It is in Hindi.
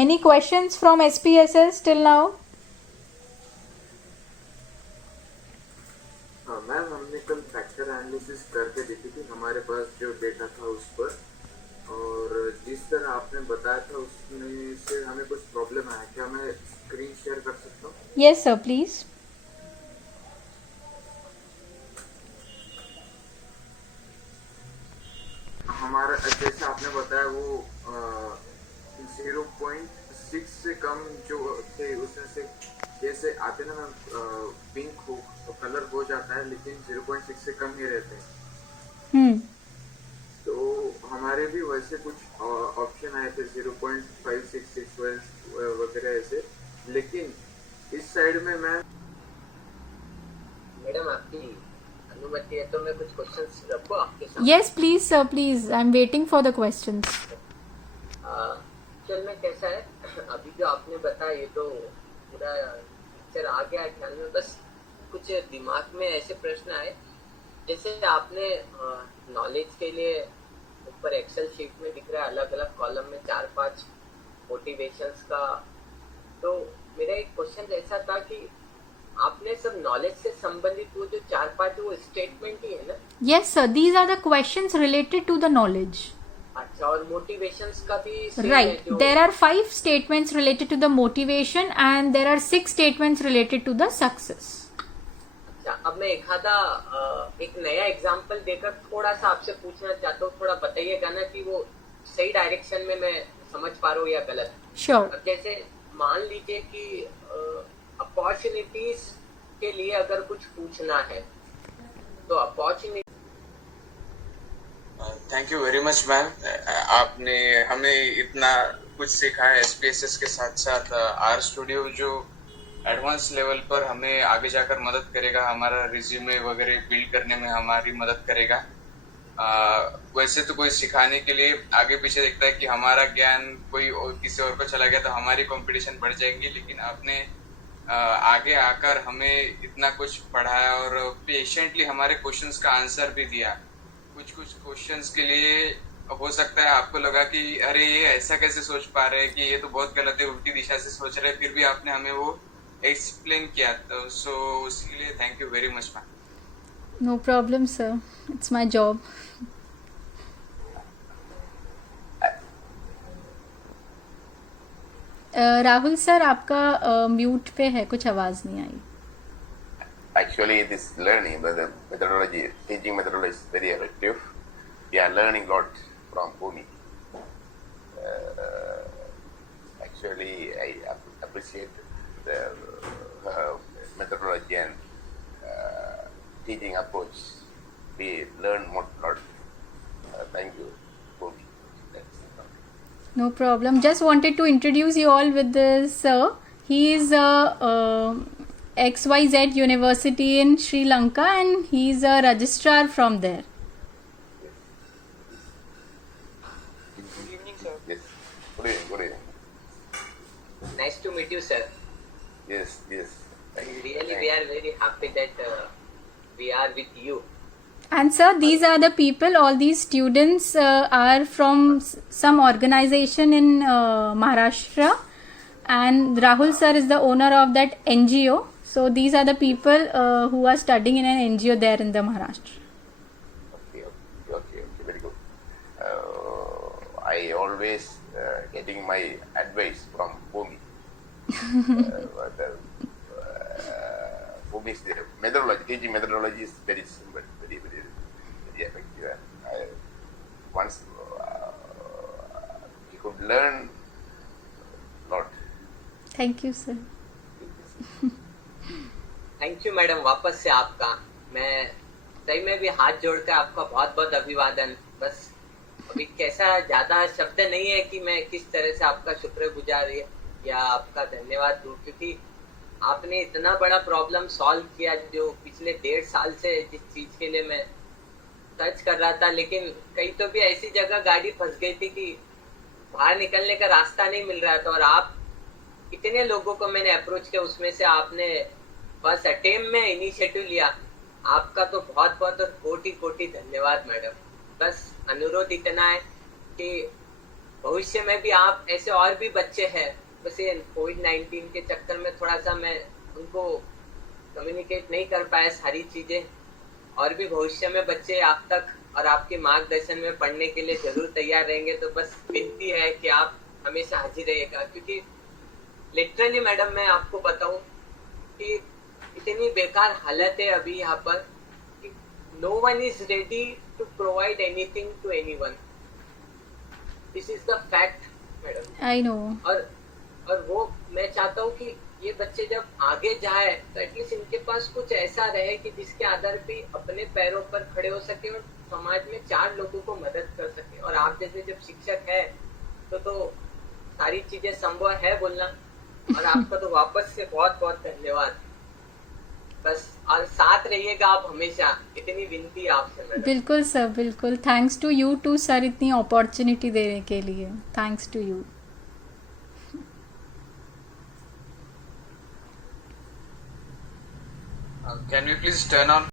Any questions from SPSS till now? हाँ मैम, हमने कल फैक्टर एनालिसिस करके देखी थी हमारे पास जो डेटा था उस पर, और जिस तरह आपने बताया था उसमें से हमें कुछ प्रॉब्लम आया। क्या मैं स्क्रीन शेयर कर सकता हूँ? Yes, sir, please. हमारा जैसे आपने बताया वो 0.6 से कम जो थे उसमें से जैसे आते ना मैम, पिंक हो कलर हो जाता है लेकिन 0.6 से कम ही रहते हैं। तो हमारे भी वैसे कुछ ऑप्शन आए थे 0.5, 6, 12 वगैरह ऐसे, लेकिन इस साइड में मैं मैडम आपकी अनुमति है तो मैं कुछ क्वेश्चंस रखूं आपके सामने? Yes, please, sir, please. I'm waiting for the questions. चल में कैसा है अभी जो आपने बताया ये तो पूरा पिक्चर आ गया है ख्याल में, बस कुछ दिमाग में ऐसे प्रश्न आए। जैसे आपने नॉलेज के लिए ऊपर एक्सेल शीट में दिख रहा है अलग अलग कॉलम में 4-5 मोटिवेशंस का, तो मेरा एक क्वेश्चन ऐसा था कि आपने सब नॉलेज से संबंधित वो जो 4-5 वो स्टेटमेंट ही है ना? Yes, sir. These are the questions related to the knowledge. अच्छा, और मोटिवेशंस का भी same है Right. जो... There are 5 statements related to the motivation and there are 6 statements related to the success. अच्छा, अब मैं एक नया एग्जांपल देकर थोड़ा सा आपसे पूछना चाहता हूँ, थोड़ा बताइएगा ना कि वो सही डायरेक्शन में मैं समझ पा रहा हूँ या गलत। Sure. अब जैसे मान लीजिए कि अपॉर्चुनिटीज के लिए अगर कुछ पूछना है तो opportunity. Thank you very much ma'am, आपने हमें इतना कुछ सिखाया है। एसपीएसएस के साथ साथ आर स्टूडियो जो एडवांस लेवल पर हमें आगे जाकर मदद करेगा, हमारा रिज्यूमे वगैरह बिल्ड करने में हमारी मदद करेगा। वैसे तो कोई सिखाने के लिए आगे पीछे देखता है कि हमारा ज्ञान कोई और किसी और को चला गया तो हमारी कंपटीशन बढ़ जाएगी, लेकिन आपने आगे आकर हमें इतना कुछ पढ़ाया और पेशेंटली हमारे क्वेश्चंस का आंसर भी दिया। कुछ क्वेश्चंस के लिए हो सकता है आपको लगा कि अरे ये ऐसा कैसे सोच पा रहे हैं, कि ये तो बहुत गलत है, उल्टी दिशा से सोच रहे हैं, फिर भी आपने हमें वो एक्सप्लेन किया, तो सो उसके लिए thank you very much ma'am. No problem, sir. It's my job. Rahul sir, आपका म्यूट पे है, कुछ आवाज नहीं आई। Actually, this learning, the methodology, teaching methodology is very effective. We are learning a lot from Bhumi. Actually, I appreciate the methodology and teaching approach. We learn more lot. Thank you, Bhumi. No problem. Just wanted to introduce you all with this sir. He is a XYZ University in Sri Lanka and he is a registrar from there. Good evening, sir. Yes. Good evening. Nice to meet you, sir. Yes. Thank you. Really, we are very happy that we are with you. And sir, these are the people, all these students are from some organization in Maharashtra, and Rahul sir is the owner of that NGO. So these are the people who are studying in an NGO there in the Maharashtra. Okay, very good. I always getting my advice from Bhumi. Bhumi's methodology, teaching methodology is very simple, very effective. Once you could learn a lot. Thank you, sir. Thank you madam, वापस से आपका मैं सही में भी हाथ जोड़कर आपका बहुत बहुत अभिवादन। बस अभी कैसा ज्यादा शब्द नहीं है कि मैं किस तरह से आपका शुक्रगुजार या आपका धन्यवाद दूं, क्योंकि आपने इतना बड़ा प्रॉब्लम सॉल्व किया जो पिछले 1.5 साल से जिस चीज के लिए मैं सर्च कर रहा था, लेकिन कहीं तो भी ऐसी जगह गाड़ी फंस गई थी कि बाहर निकलने का रास्ता नहीं मिल रहा था, और आप इतने लोगों को मैंने अप्रोच किया, उसमें से आपने बस अटेम्प्ट में इनिशिएटिव लिया। आपका तो बहुत बहुत कोटि धन्यवाद मैडम। बस अनुरोध इतना है कि भविष्य में भी आप ऐसे और भी बच्चे हैं, बस ये कोविड-19 के चक्कर में थोड़ा सा मैं उनको कम्युनिकेट नहीं कर पाया सारी चीजें, और भी भविष्य में बच्चे आप तक और आपके मार्गदर्शन में पढ़ने के लिए जरूर तैयार रहेंगे। तो बस विनती है कि आप हमेशा हाजिर रहिएगा, क्योंकि लिटरली मैडम मैं आपको बताऊं कि इतनी बेकार हालत है अभी यहाँ पर कि no one is ready to provide anything to anyone. This is the fact madam. I know. और वो मैं चाहता हूँ कि ये बच्चे जब आगे जाए तो एटलीस्ट इनके पास कुछ ऐसा रहे कि जिसके आधार पे अपने पैरों पर खड़े हो सके और समाज में 4 लोगों को मदद कर सके। और आप जैसे जब शिक्षक है तो सारी चीजें संभव है बोलना। और आपका तो वापस से बहुत बहुत धन्यवाद। बस और साथ रहिएगा आप हमेशा, इतनी विनती है आपसे मैडम। बिल्कुल सर, बिल्कुल। Thanks to you too sir, इतनी अपॉर्चुनिटी देने के लिए। Thanks to you. Can we please turn on